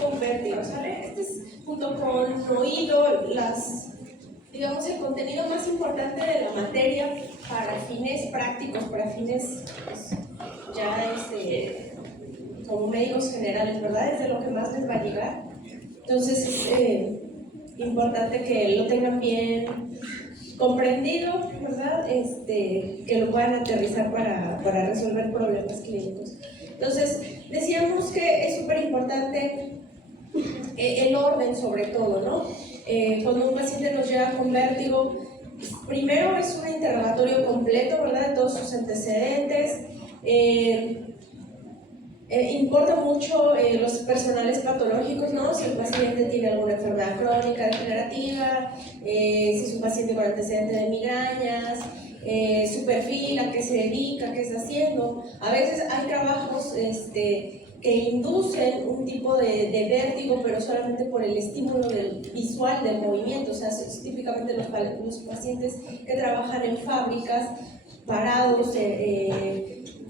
con vértigo, ¿sale? Este es, junto con oído, digamos, el contenido más importante de la materia para fines prácticos, para fines pues, ya como médicos generales, ¿verdad? Es de lo que más les va a llegar. Entonces es importante que lo tengan bien comprendido, ¿verdad? Que lo puedan aterrizar para resolver problemas clínicos. Entonces, decíamos que es súper importante el orden sobre todo, ¿no? Cuando un paciente nos llega con vértigo, primero es un interrogatorio completo, ¿verdad? De todos sus antecedentes. Importa mucho los personales patológicos, ¿no? Si el paciente tiene alguna enfermedad crónica degenerativa, si es un paciente con antecedente de migrañas, su perfil, a qué se dedica, qué está haciendo. A veces hay trabajos que inducen un tipo de vértigo, pero solamente por el estímulo visual del movimiento. O sea, típicamente los pacientes que trabajan en fábricas, parados,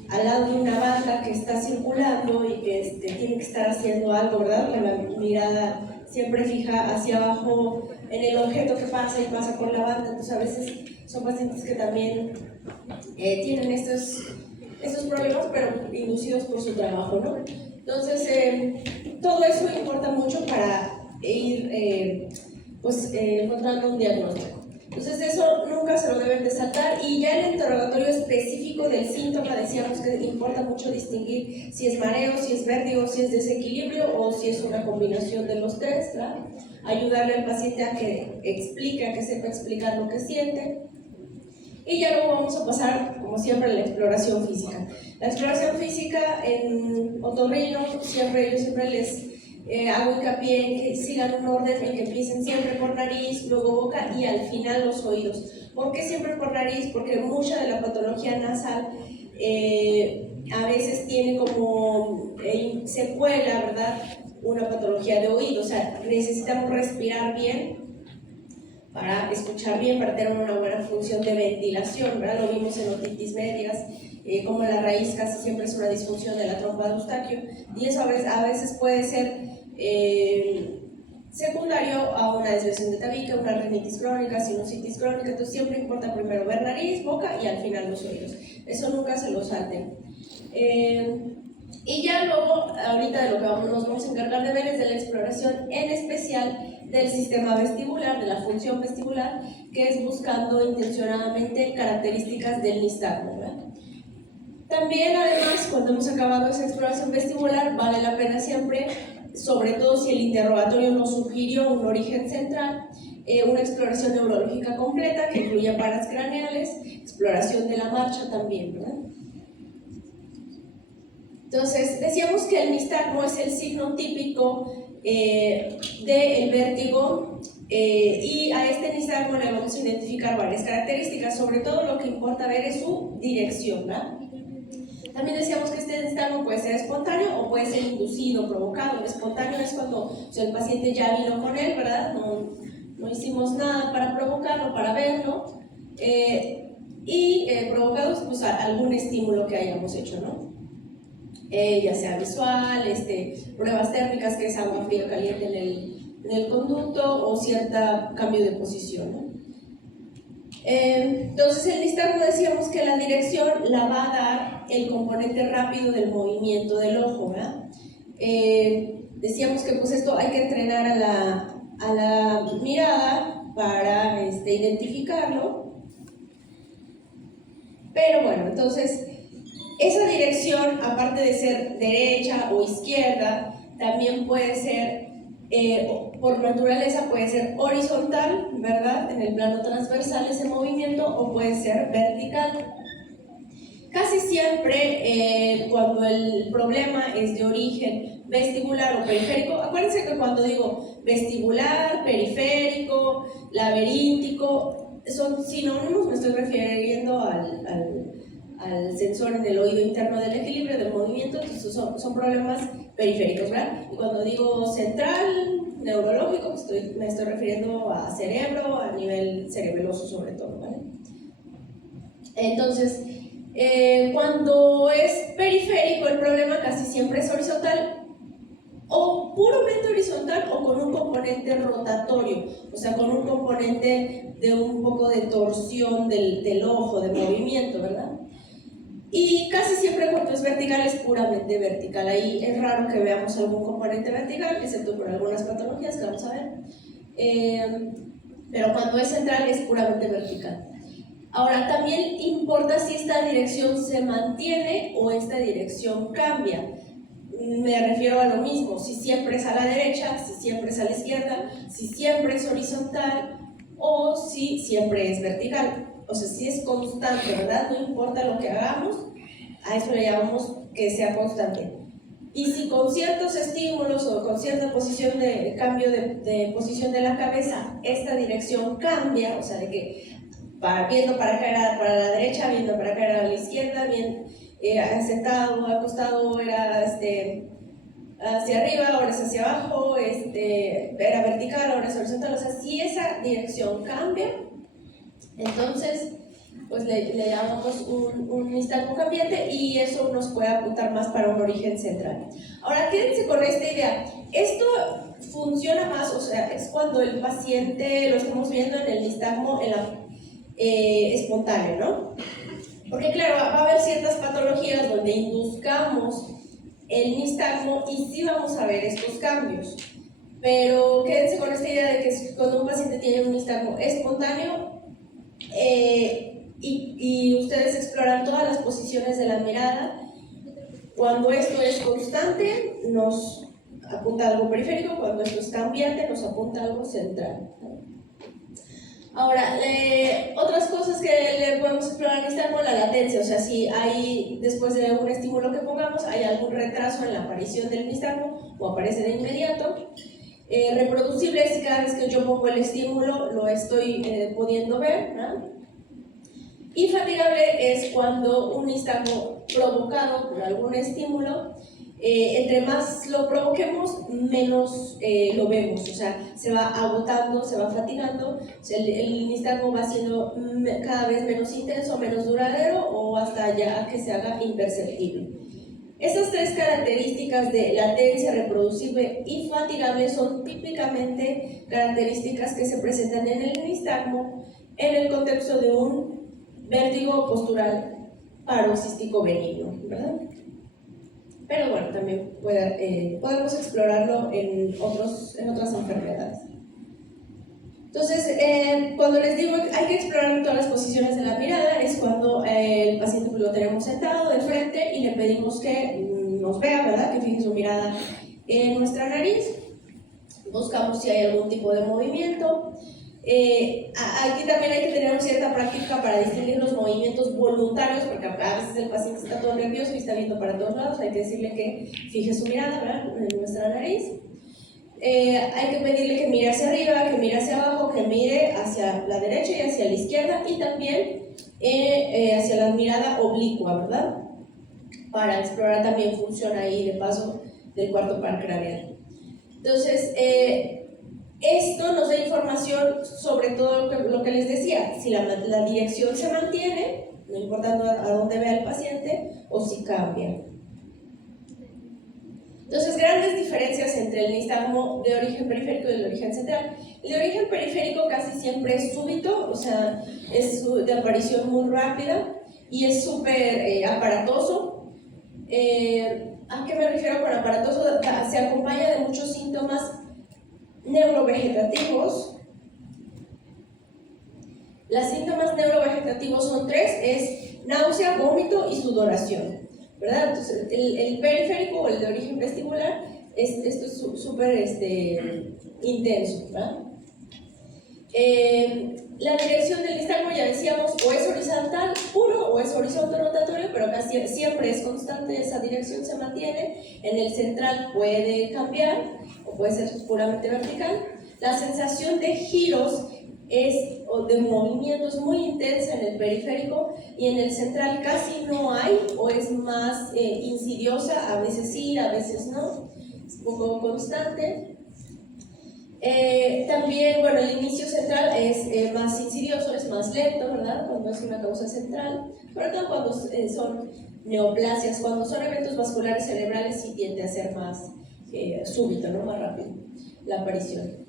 al lado de una banda que está circulando y que tiene que estar haciendo algo, ¿verdad? Con la mirada siempre fija hacia abajo en el objeto que pasa y pasa por la banda. Entonces a veces son pacientes que también tienen estos problemas, pero inducidos por su trabajo, ¿no? Entonces todo eso importa mucho para ir encontrando un diagnóstico. Entonces eso nunca se lo deben de saltar, y ya el interrogatorio específico del síntoma decíamos que importa mucho distinguir si es mareo, si es vértigo, si es desequilibrio o si es una combinación de los tres, ¿verdad? Ayudarle al paciente a que explique, a que sepa explicar lo que siente. Y ya luego vamos a pasar, como siempre, a la exploración física. La exploración física en otorrino, yo siempre les hago hincapié en que sigan un orden, en que empiecen siempre por nariz, luego boca y al final los oídos. ¿Por qué siempre por nariz? Porque mucha de la patología nasal a veces tiene como secuela, ¿verdad? Una patología de oído, o sea, necesitamos respirar bien para escuchar bien, para tener una buena función de ventilación, ¿verdad? Lo vimos en otitis medias, como la raíz casi siempre es una disfunción de la trompa de Eustaquio, y eso a veces puede ser secundario a una desviación de tabique, una rinitis crónica, sinusitis crónica. Entonces siempre importa primero ver nariz, boca y al final los oídos. Eso nunca se lo salten. Y ya luego, ahorita de lo que nos vamos a encargar de ver es de la exploración en especial del sistema vestibular, de la función vestibular, que es buscando intencionadamente características del nistagmo, ¿verdad? También, además, cuando hemos acabado esa exploración vestibular, vale la pena siempre, sobre todo si el interrogatorio nos sugirió un origen central, una exploración neurológica completa que incluya paras craneales, exploración de la marcha también, ¿verdad? Entonces, decíamos que el nistagmo es el signo típico del vértigo, y a este nistagmo le vamos a identificar varias características. Sobre todo lo que importa ver es su dirección, ¿verdad? También decíamos que este nistagmo puede ser espontáneo o puede ser inducido, provocado. Espontáneo es cuando el paciente ya vino con él, ¿verdad? No hicimos nada para provocarlo, para verlo, y provocados pues algún estímulo que hayamos hecho, ¿no? Ya sea visual, pruebas térmicas, que es agua fría caliente en el conducto, o cierto cambio de posición, ¿no? Entonces el nistagmo decíamos que la dirección la va a dar el componente rápido del movimiento del ojo, ¿verdad? Decíamos que pues esto hay que entrenar a la mirada para identificarlo, pero bueno, entonces esa dirección, aparte de ser derecha o izquierda, también puede ser, por naturaleza, puede ser horizontal, ¿verdad? En el plano transversal ese movimiento, o puede ser vertical. Casi siempre, cuando el problema es de origen vestibular o periférico, acuérdense que cuando digo vestibular, periférico, laberíntico, son sinónimos, me estoy refiriendo al sensor en el oído interno del equilibrio, del movimiento. Entonces son problemas periféricos, ¿verdad? Y cuando digo central, neurológico, me estoy refiriendo a cerebro, a nivel cerebeloso sobre todo, ¿vale? Entonces, cuando es periférico, el problema casi siempre es horizontal, o puramente horizontal o con un componente rotatorio, o sea, con un componente de un poco de torsión del ojo, de movimiento, ¿verdad? Y casi siempre cuando es vertical es puramente vertical. Ahí es raro que veamos algún componente vertical, excepto por algunas patologías que vamos a ver. Pero cuando es central es puramente vertical. Ahora, también importa si esta dirección se mantiene o esta dirección cambia. Me refiero a lo mismo, si siempre es a la derecha, si siempre es a la izquierda, si siempre es horizontal o si siempre es vertical. O sea, si es constante, ¿verdad? No importa lo que hagamos, a eso le llamamos que sea constante. Y si con ciertos estímulos o con cierta posición de cambio de posición de la cabeza, esta dirección cambia, o sea, de que viendo para acá era para la derecha, viendo para acá era a la izquierda, bien sentado, acostado era hacia arriba, ahora es hacia abajo, era vertical, ahora es horizontal. O sea, si esa dirección cambia, entonces pues le llamamos un nistagmo cambiante y eso nos puede apuntar más para un origen central. Ahora quédense con esta idea, esto funciona más, o sea, es cuando el paciente lo estamos viendo en el nistagmo espontáneo, ¿no? Porque claro, va a haber ciertas patologías donde induzcamos el nistagmo y sí vamos a ver estos cambios. Pero quédense con esta idea de que cuando un paciente tiene un nistagmo espontáneo y ustedes exploran todas las posiciones de la mirada, cuando esto es constante nos apunta a algo periférico, cuando esto es cambiante nos apunta a algo central. Ahora, otras cosas que le podemos explorar en nistagmo, la latencia, o sea, si hay, después de un estímulo que pongamos, hay algún retraso en la aparición del nistagmo o aparece de inmediato. Reproducible es si cada vez que yo pongo el estímulo lo estoy pudiendo ver, ¿no? Infatigable es cuando un nistagmo provocado por algún estímulo, entre más lo provoquemos, menos lo vemos, o sea, se va agotando, se va fatigando, o sea, el nistagmo va siendo cada vez menos intenso, menos duradero o hasta ya que se haga imperceptible. Estas tres características de latencia, reproducible y fatigable son típicamente características que se presentan en el nistagmo en el contexto de un vértigo postural paroxístico benigno, ¿verdad? Pero bueno, también podemos explorarlo en otras enfermedades. Entonces, cuando les digo hay que explorar todas las posiciones de la mirada, es cuando el paciente lo tenemos sentado de frente y le pedimos que nos vea, ¿verdad? Que fije su mirada en nuestra nariz. Buscamos si hay algún tipo de movimiento. Aquí también hay que tener una cierta práctica para distinguir los movimientos voluntarios, porque a veces el paciente está todo nervioso y está viendo para todos lados. Hay que decirle que fije su mirada, ¿verdad? En nuestra nariz. Hay que pedirle que mire hacia arriba, que mire hacia abajo, que mire hacia la derecha y hacia la izquierda y también hacia la mirada oblicua, ¿verdad? Para explorar también funciona ahí de paso del cuarto par craneal. Entonces, esto nos da información sobre todo lo que les decía, si la dirección se mantiene, no importando a dónde vea el paciente, o si cambia. Entonces, grandes diferencias entre el nistagmo de origen periférico y el de origen central. El de origen periférico casi siempre es súbito, o sea, es de aparición muy rápida y es súper aparatoso. ¿A qué me refiero con aparatoso? Se acompaña de muchos síntomas neurovegetativos. Los síntomas neurovegetativos son tres, es náusea, vómito y sudoración, ¿verdad? Entonces, el periférico o el de origen vestibular, esto es súper intenso, ¿verdad? La dirección del nistagmo, ya decíamos, o es horizontal puro o es horizontal rotatorio, pero casi siempre es constante, esa dirección se mantiene. En el central puede cambiar o puede ser puramente vertical. La sensación de giros o de movimiento es muy intensa en el periférico y en el central casi no hay o es más insidiosa, a veces sí, a veces no, es un poco constante. También, bueno, el inicio central es más insidioso, es más lento, ¿verdad? Cuando es una causa central, sobre todo cuando son neoplasias, cuando son eventos vasculares cerebrales sí tiende a ser más súbito, ¿no? Más rápido la aparición.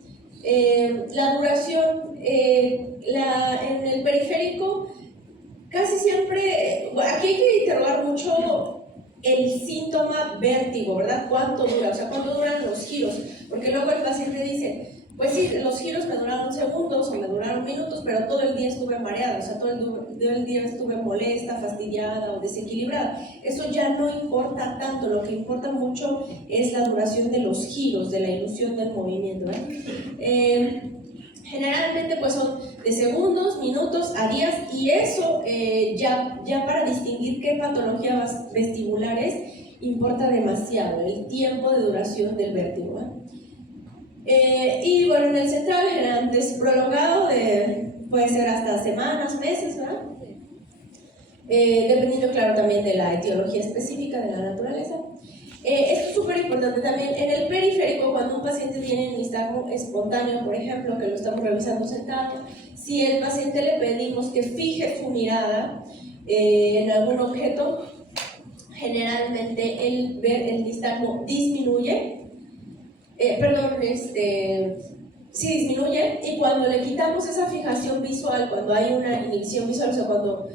La duración, en el periférico, casi siempre, aquí hay que interrogar mucho el síntoma vértigo, ¿verdad? ¿Cuánto dura? O sea, ¿cuánto duran los giros? Porque luego el paciente dice, pues sí, los giros me duraron segundos o me duraron minutos, pero todo el día estuve mareada, o sea, todo el día estuve molesta, fastidiada o desequilibrada. Eso ya no importa tanto, lo que importa mucho es la duración de los giros, de la ilusión del movimiento, generalmente pues son de segundos, minutos a días, y eso ya para distinguir qué patologías vestibulares importa demasiado, el tiempo de duración del vértigo. Y bueno, en el central generalmente es prolongado, puede ser hasta semanas, meses, ¿verdad? Dependiendo, claro, también de la etiología específica de la naturaleza. Esto es súper importante también en el periférico, cuando un paciente tiene nistagmo espontáneo, por ejemplo, que lo estamos revisando sentado. Si el paciente le pedimos que fije su mirada en algún objeto, generalmente el nistagmo disminuye, sí disminuye, y cuando le quitamos esa fijación visual, cuando hay una inhibición visual, o sea, cuando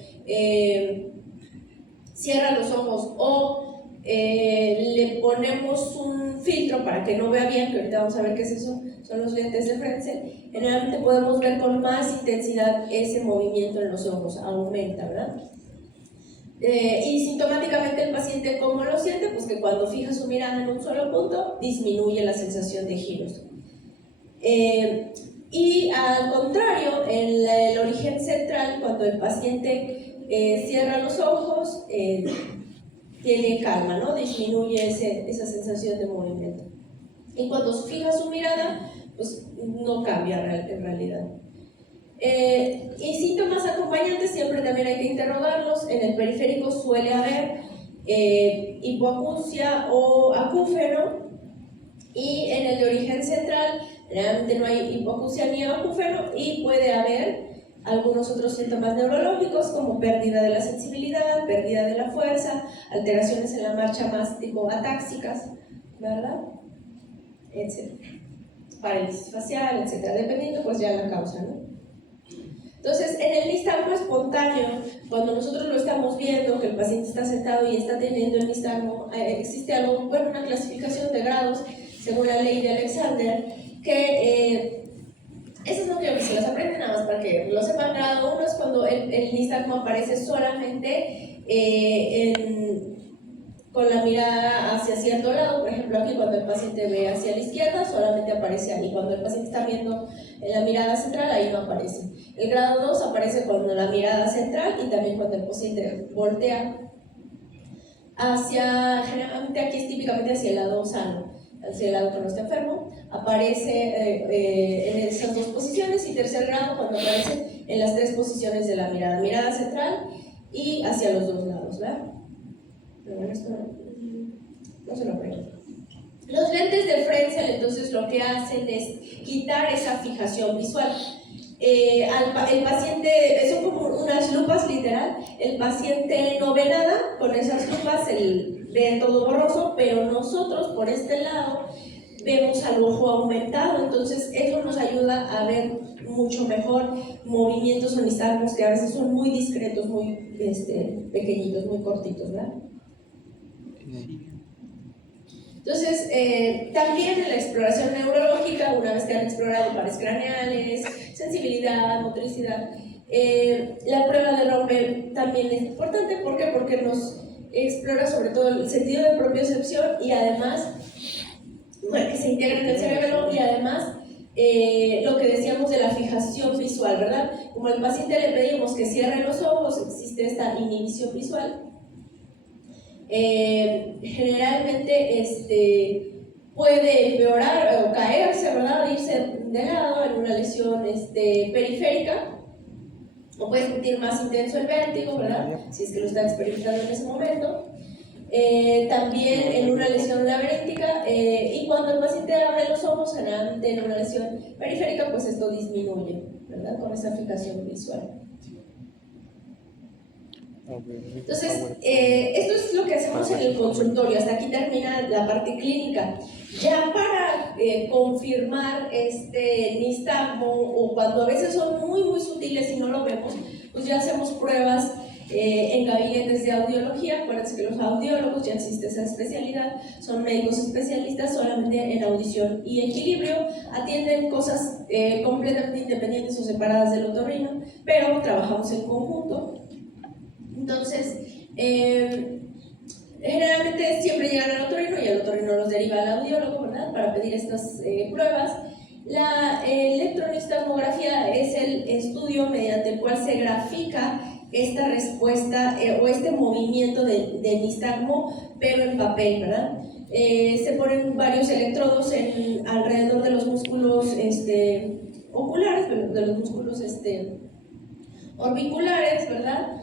cierra los ojos o le ponemos un filtro para que no vea bien, que ahorita vamos a ver qué es eso, son los lentes de Frenzel, generalmente podemos ver con más intensidad ese movimiento en los ojos, aumenta, ¿verdad? Y sintomáticamente el paciente, ¿cómo lo siente? Pues que cuando fija su mirada en un solo punto, disminuye la sensación de giros. Y al contrario, en el origen central, cuando el paciente cierra los ojos, tiene calma, ¿no? Disminuye esa sensación de movimiento. Y cuando fija su mirada, pues no cambia en realidad. Y síntomas acompañantes siempre también hay que interrogarlos. En el periférico suele haber hipoacusia o acúfeno, y en el de origen central realmente no hay hipoacusia ni acúfeno, y puede haber algunos otros síntomas neurológicos como pérdida de la sensibilidad, pérdida de la fuerza, alteraciones en la marcha más tipo atáxicas, ¿verdad? Etcétera. Parálisis facial, etcétera, dependiendo pues ya la causa, ¿no? Entonces, en el nistagmo espontáneo, cuando nosotros lo estamos viendo, que el paciente está sentado y está teniendo el nistagmo, existe algo, bueno, una clasificación de grados según la ley de Alexander, que esas no quiero que se las aprendan, nada más para que lo sepan. Grado 1 es cuando el nistagmo aparece solamente con la mirada hacia cierto lado. Por ejemplo, aquí cuando el paciente ve hacia la izquierda, solamente aparece ahí. Cuando el paciente está viendo en la mirada central, ahí no aparece. El grado 2 aparece cuando la mirada central, y también cuando el paciente voltea generalmente aquí es típicamente hacia el lado sano, hacia el lado que no está enfermo, aparece en esas dos posiciones. Y tercer grado cuando aparece en las tres posiciones de la mirada central y hacia los dos lados, ¿verdad? Pero bueno, esto no se lo pregunto. Los lentes de Frenzel entonces lo que hacen es quitar esa fijación visual. El paciente, son como unas lupas literal, el paciente no ve nada, con esas lupas él ve todo borroso, pero nosotros por este lado vemos al ojo aumentado. Entonces eso nos ayuda a ver mucho mejor movimientos o nistagmos que a veces son muy discretos, muy pequeñitos, muy cortitos, ¿verdad? Entonces, también en la exploración neurológica, una vez que han explorado pares craneales, sensibilidad, motricidad, la prueba de Rommel también es importante. ¿Por qué? Porque nos explora sobre todo el sentido de propiocepción, y además, bueno, que se integra en el cerebro, y además lo que decíamos de la fijación visual, ¿verdad? Como al paciente le pedimos que cierre los ojos, existe esta inhibición visual. Generalmente puede empeorar o caerse, ¿verdad? Irse de lado en una lesión periférica, o puede sentir más intenso el vértigo, ¿verdad? Si es que lo está experimentando en ese momento. También en una lesión laberíntica, y cuando el paciente abre los ojos, generalmente en una lesión periférica, pues esto disminuye, ¿verdad? Con esa fijación visual. Entonces, esto es lo que hacemos en el consultorio. Hasta aquí termina la parte clínica. Ya para confirmar este nistagmo, o cuando a veces son muy muy sutiles y no lo vemos, pues ya hacemos pruebas en gabinetes de audiología. Acuérdense que los audiólogos, ya existe esa especialidad, son médicos especialistas solamente en audición y equilibrio, atienden cosas completamente independientes o separadas del otorrino, pero trabajamos en conjunto. Entonces, generalmente siempre llegan al otorrino y el otorrino los deriva al audiólogo, ¿verdad?, para pedir estas pruebas. La electronistagmografía es el estudio mediante el cual se grafica esta respuesta o este movimiento de nistagmo, pero en papel, ¿verdad? Se ponen varios electrodos alrededor de los músculos oculares, de los músculos orbiculares, ¿verdad?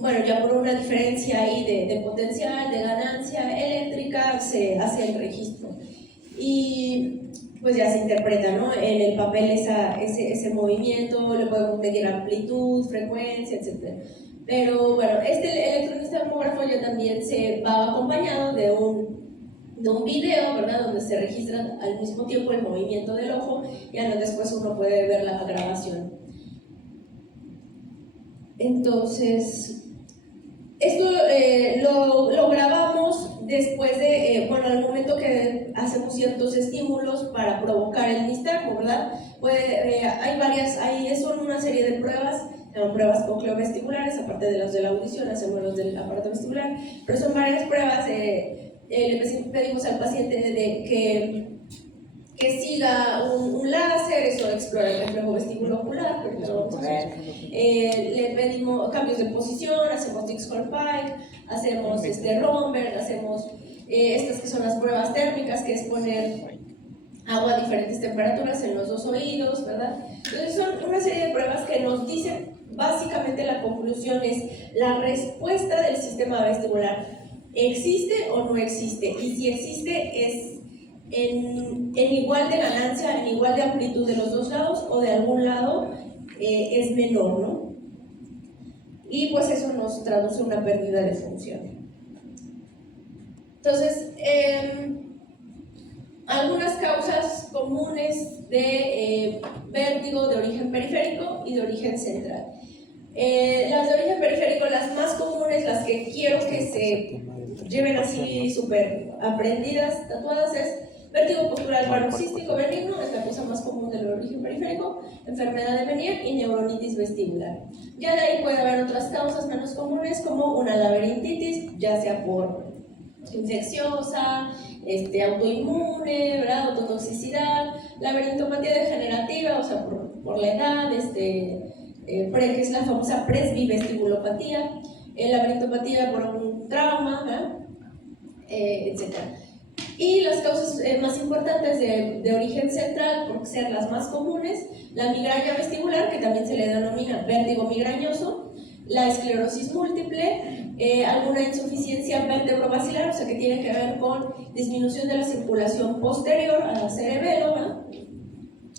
Bueno, ya por una diferencia ahí de potencial, de ganancia eléctrica, se hace el registro. Y pues ya se interpreta, ¿no?, en el papel ese movimiento, le podemos medir amplitud, frecuencia, etc. Pero bueno, este electronistagmógrafo ya también se va acompañado de un video, ¿verdad?, donde se registra al mismo tiempo el movimiento del ojo, y después uno puede ver la grabación. Entonces, esto lo grabamos después de, bueno, al momento que hacemos ciertos estímulos para provocar el nistagmo, ¿verdad? Hay varias, son una serie de pruebas, pruebas cocleovestibulares, aparte de las de la audición, hacemos los del aparato vestibular, pero son varias pruebas. Le pedimos al paciente que siga un láser, eso explora el reflejo vestibulocular, porque lo vamos a ver. Le pedimos cambios de posición, hacemos Dix-Hall-Pike, hacemos Romberg, hacemos estas que son las pruebas térmicas, que es poner agua a diferentes temperaturas en los dos oídos, ¿verdad? Entonces son una serie de pruebas que nos dicen, básicamente la conclusión es la respuesta del sistema vestibular. ¿Existe o no existe? Y si existe, es en igual de ganancia, en igual de amplitud de los dos lados, o de algún lado es menor, ¿no? Y pues eso nos traduce una pérdida de función. Entonces, algunas causas comunes de vértigo de origen periférico y de origen central. Las de origen periférico, las más comunes, las que quiero que se lleven así súper aprendidas, tatuadas, es vértigo postural paroxístico benigno, es la cosa más común del origen periférico, enfermedad de Meniere y neuronitis vestibular. Ya de ahí puede haber otras causas menos comunes, como una laberintitis, ya sea por infecciosa, autoinmune, ¿verdad?, autotoxicidad, laberintopatía degenerativa, o sea, por la edad, que es la famosa presbivestibulopatía, laberintopatía por un trauma, ¿verdad?, etc. Y las causas más importantes de origen central, por ser las más comunes, la migraña vestibular, que también se le denomina vértigo migrañoso, la esclerosis múltiple, alguna insuficiencia vértebro-basilar, o sea que tiene que ver con disminución de la circulación posterior al cerebelo, ¿verdad?,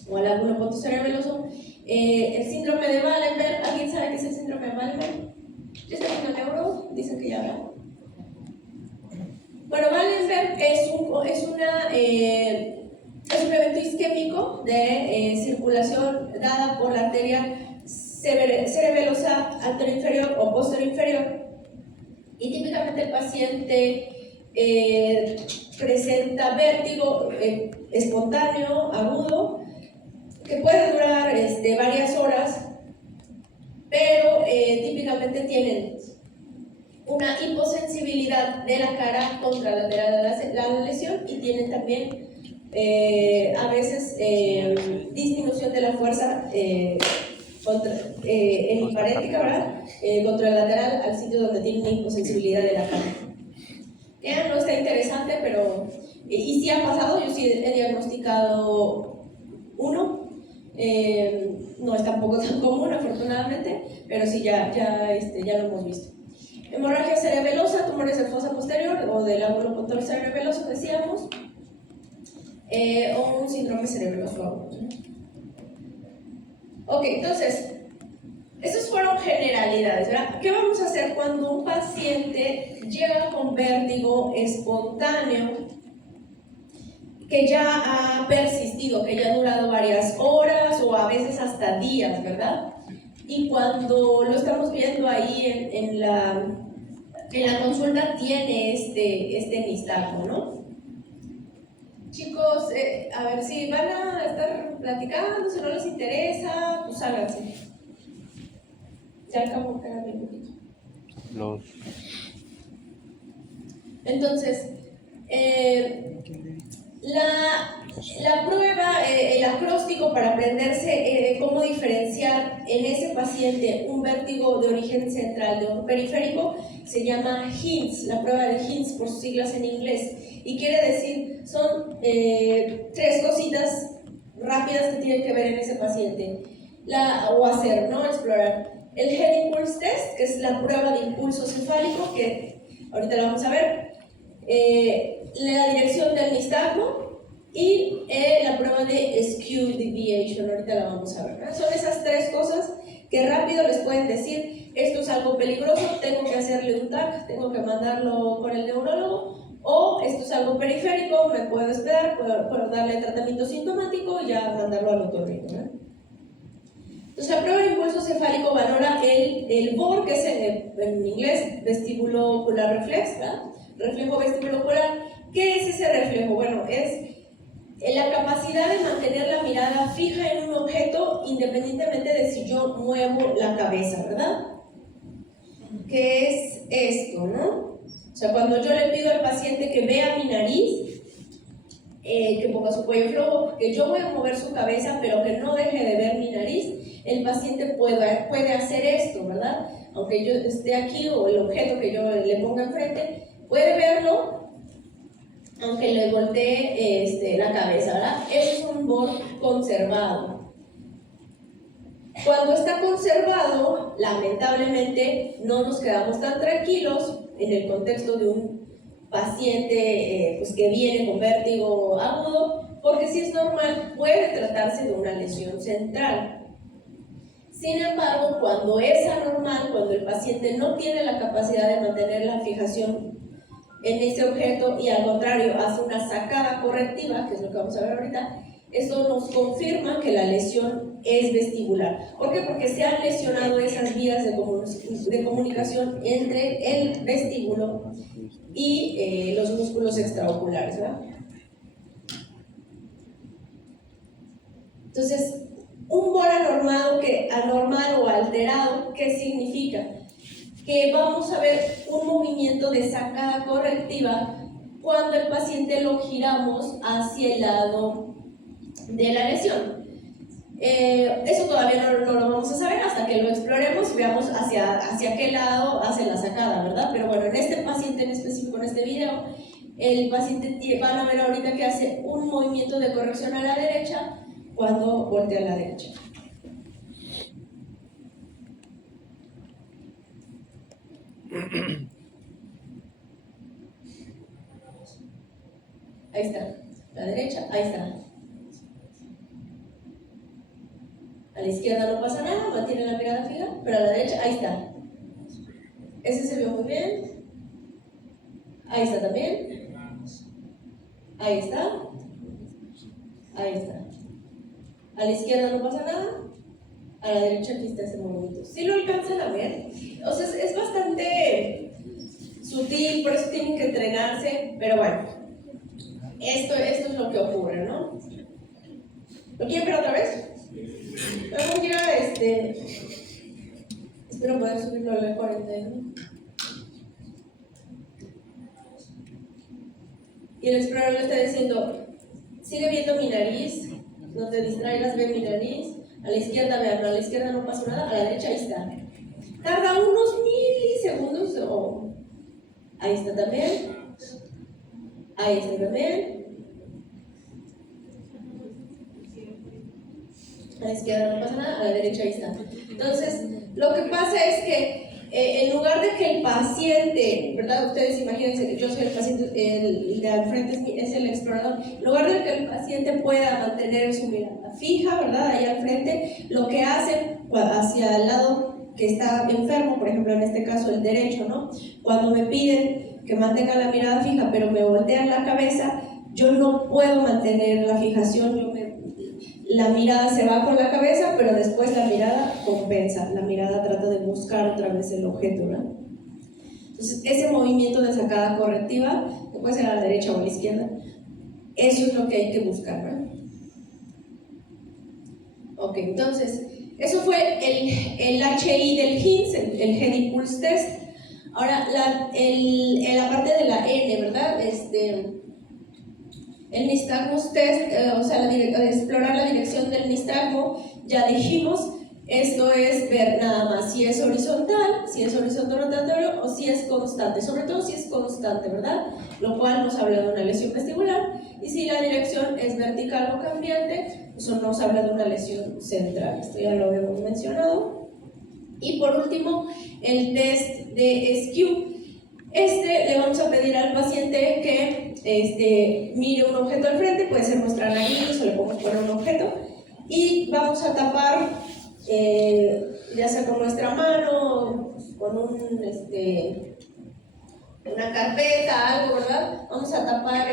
o al ángulo pontocerebeloso, el síndrome de Wallenberg. ¿Alguien sabe qué es el síndrome de Wallenberg? ¿Ya está viendo el neuro? Dicen que ya habrá. Bueno, Wallenberg es un evento isquémico de circulación dada por la arteria cerebelosa anteroinferior o posterior, y típicamente el paciente presenta vértigo espontáneo, agudo, que puede durar varias horas, pero típicamente tienen una hiposensibilidad de la cara contralateral a la lesión, y tienen también a veces disminución de la fuerza hemiparética, ¿verdad?, contralateral al sitio donde tiene una hiposensibilidad de la cara. No está interesante, pero y sí ha pasado. Yo sí he diagnosticado uno. No es tampoco tan común, afortunadamente, pero sí ya lo hemos visto. Hemorragia cerebelosa, tumores de fosa posterior o del ángulo pontocerebeloso, decíamos, o un síndrome cerebeloso agudo. Ok, entonces, estos fueron generalidades, ¿verdad? ¿Qué vamos a hacer cuando un paciente llega con vértigo espontáneo que ya ha persistido, que ya ha durado varias horas o a veces hasta días, ¿verdad? Y cuando lo estamos viendo ahí en la consulta tiene este nistagmo, ¿no? Chicos, a ver si van a estar platicando, si no les interesa, pues háganse. Ya acabo, espérame un poquito. Entonces, la prueba, el acróstico para aprenderse cómo diferenciar en ese paciente un vértigo de origen central de un periférico se llama HINTS, la prueba de HINTS por sus siglas en inglés, y quiere decir, son 3 cositas rápidas que tienen que ver en ese paciente, o hacer, ¿no? Explorar. El Head Impulse Test, que es la prueba de impulso cefálico, que ahorita la vamos a ver, la dirección del nistagmo y la prueba de Skew Deviation, ahorita la vamos a ver, ¿no? Son esas 3 cosas que rápido les pueden decir, esto es algo peligroso, tengo que hacerle un TAC, tengo que mandarlo con el neurólogo, o esto es algo periférico, me puedo esperar, puedo darle tratamiento sintomático y ya mandarlo al otorrino, ¿no? Entonces la prueba de impulso cefálico valora el VOR, que es en inglés vestíbulo ocular reflex, ¿verdad? Reflejo vestíbulo ocular. ¿Qué es ese reflejo? Bueno, es la capacidad de mantener la mirada fija en un objeto independientemente de si yo muevo la cabeza, ¿verdad? ¿Qué es esto, no? O sea, cuando yo le pido al paciente que vea mi nariz, que ponga su cuello flojo, que yo voy a mover su cabeza, pero que no deje de ver mi nariz, el paciente puede hacer esto, ¿verdad? Aunque yo esté aquí o el objeto que yo le ponga enfrente, puede verlo, aunque le voltee la cabeza, ¿verdad? Eso es un VOR conservado. Cuando está conservado, lamentablemente no nos quedamos tan tranquilos en el contexto de un paciente pues que viene con vértigo agudo, porque si es normal puede tratarse de una lesión central. Sin embargo, cuando es anormal, cuando el paciente no tiene la capacidad de mantener la fijación en ese objeto y al contrario hace una sacada correctiva, que es lo que vamos a ver ahorita, eso nos confirma que la lesión es vestibular. ¿Por qué? Porque se han lesionado esas vías de comunicación entre el vestíbulo y los músculos extraoculares, ¿verdad? Entonces, un VOR anormal o alterado, ¿qué significa? Que vamos a ver un movimiento de sacada correctiva cuando el paciente lo giramos hacia el lado de la lesión. Eso todavía no lo vamos a saber hasta que lo exploremos y veamos hacia qué lado hace la sacada, ¿verdad? Pero bueno, en este paciente en específico, en este video, el paciente van a ver ahorita que hace un movimiento de corrección a la derecha cuando voltea a la derecha. Ahí está, la derecha, ahí está. A la izquierda no pasa nada, mantiene la mirada fija, pero a la derecha, ahí está. Ese se vio muy bien. Ahí está también. Ahí está. Ahí está. A la izquierda no pasa nada. A la derecha aquí está ese movimiento. ¿Sí lo alcanzan a ver? O sea, es bastante sutil, por eso tienen que entrenarse, pero bueno, esto es lo que ocurre, ¿no? ¿Lo quieren ver otra vez? Vamos a ir a espero poder subirlo al 41. Y el explorador le está diciendo, sigue viendo mi nariz, no te distraigas, ve mi nariz. A la izquierda, vean, a la izquierda no pasó nada, a la derecha ahí está. Tarda unos milisegundos, ahí está también. Ahí está también. A la izquierda no pasa nada, a la derecha ahí está. Entonces, lo que pasa es que en lugar de que el paciente, ¿verdad? Ustedes imagínense que yo soy el paciente, el de al frente es el explorador. En lugar de que el paciente pueda mantener su mirada fija, ¿verdad? Ahí al frente, lo que hace hacia el lado que está enfermo, por ejemplo en este caso el derecho, ¿no? Cuando me piden que mantenga la mirada fija pero me voltean la cabeza, yo no puedo mantener la fijación, la mirada se va con la cabeza, pero después la mirada compensa, la mirada trata de buscar otra vez el objeto, ¿no? Entonces ese movimiento de sacada correctiva, que puede ser a la derecha o a la izquierda, eso es lo que hay que buscar, ¿no? Ok, entonces, eso fue el HI del HINS, el Head Impulse Test. Ahora, la parte de la N, ¿verdad? El nistagmus test, o sea, explorar la dirección del nistagmo, ya dijimos, esto es ver nada más si es horizontal rotatorio o si es constante, sobre todo si es constante, ¿verdad? Lo cual nos habla de una lesión vestibular, y si la dirección es vertical o cambiante, eso nos habla de una lesión central, esto ya lo habíamos mencionado. Y por último, el test de SQ. Le vamos a pedir al paciente que mire un objeto al frente, puede ser nuestra nariz o le podemos poner un objeto, y vamos a tapar, ya sea con nuestra mano, con una carpeta, algo, ¿verdad? Vamos a tapar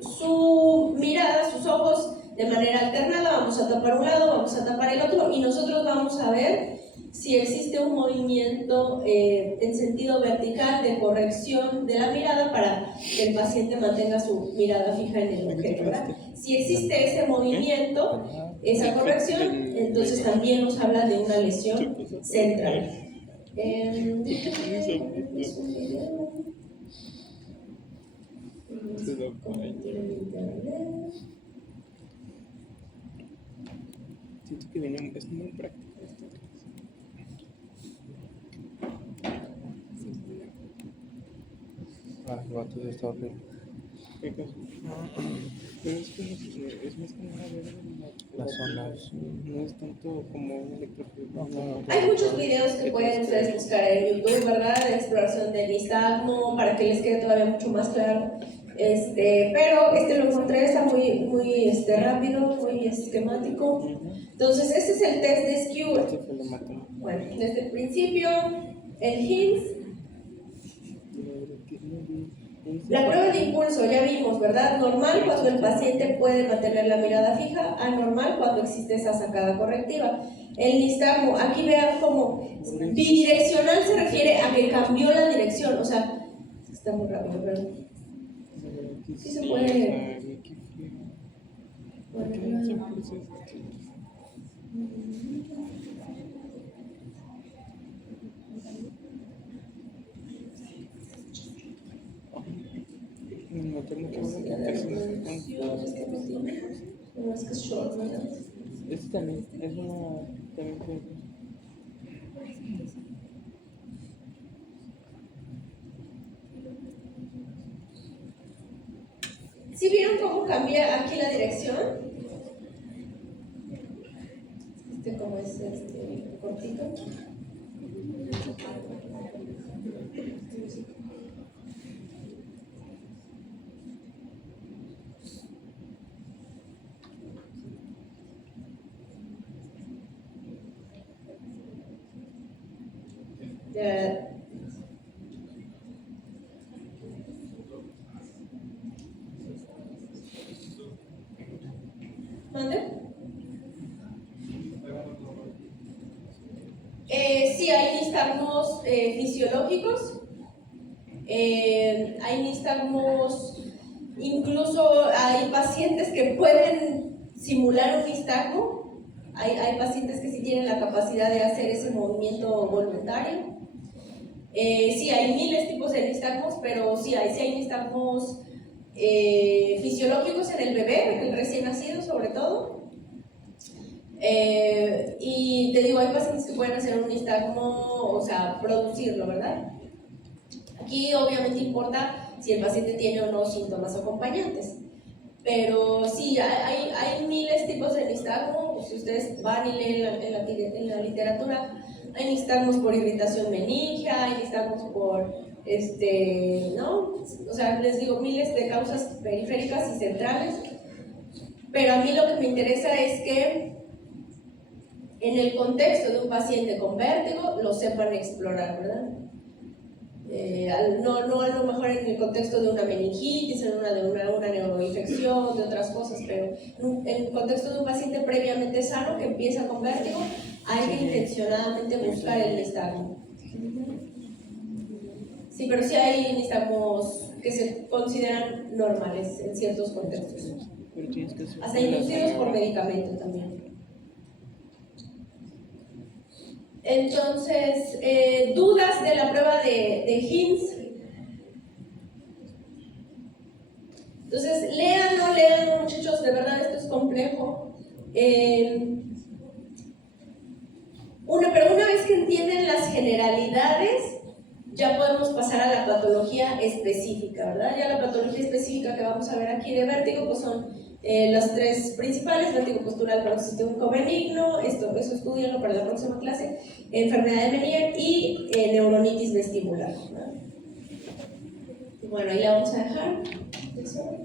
su mirada, sus ojos de manera alternada, vamos a tapar un lado, vamos a tapar el otro, y nosotros vamos a ver si existe un movimiento en sentido vertical de corrección de la mirada para que el paciente mantenga su mirada fija en el objeto, ¿verdad? Si existe ese movimiento, esa corrección, entonces también nos habla de una lesión central. Siento que viene, es muy práctico. El vato ya está horrible. ¿Qué cosa? Pero es que es más que nada ver las zonas. No es tanto como un electrofluido. Hay muchos videos que pueden ustedes buscar en YouTube, ¿verdad? De exploración del nistagmo, para que les quede todavía mucho más claro. Pero lo encontré, está muy rápido, muy esquemático. Entonces, este es el test de Skewer. Bueno, desde el principio, el HINS. La prueba de impulso, ya vimos, ¿verdad? Normal cuando el paciente puede mantener la mirada fija, anormal cuando existe esa sacada correctiva. El nistagmo, aquí vean como bidireccional se refiere a que cambió la dirección, o sea, está muy rápido, ¿verdad? Sí se puede. No tengo que no es que es short, ¿verdad? Este también es una. También puede. ¿Sí vieron cómo cambia aquí la dirección? Como es cortito. ¿Mande? Sí, hay nistagmos fisiológicos, hay nistagmos, incluso hay pacientes que pueden simular un nistagmo, hay pacientes que sí tienen la capacidad de hacer ese movimiento voluntario. Sí, hay miles de tipos de nistagmos, pero sí hay nistagmos fisiológicos en el bebé, en el recién nacido sobre todo. Y te digo, hay pacientes que pueden hacer un nistagmo, o sea, producirlo, ¿verdad? Aquí obviamente importa si el paciente tiene o no síntomas acompañantes. Pero sí, hay miles de tipos de nistagmo. Si ustedes van y leen en la literatura, hay nistagmos por irritación meningia, hay nistagmos por, ¿no? O sea, les digo, miles de causas periféricas y centrales. Pero a mí lo que me interesa es que en el contexto de un paciente con vértigo lo sepan explorar, ¿verdad? No a lo mejor en el contexto de una meningitis, de una neuroinfección, de otras cosas, pero en el contexto de un paciente previamente sano que empieza con vértigo, hay que intencionadamente buscar el nistagmo. Sí, pero sí hay nistagmos que se consideran normales en ciertos contextos. Hasta inducidos por medicamento también. Entonces, dudas de la prueba de Hinz. Entonces, léanlo, muchachos, de verdad esto es complejo. Pero una vez que entienden las generalidades, ya podemos pasar a la patología específica, ¿verdad? Ya la patología específica que vamos a ver aquí de vértigo, pues son las tres principales: vértigo postural paroxístico benigno, eso estudianlo para la próxima clase, enfermedad de Meniere y neuronitis vestibular, ¿verdad? Bueno, ahí la vamos a dejar. ¿Eso?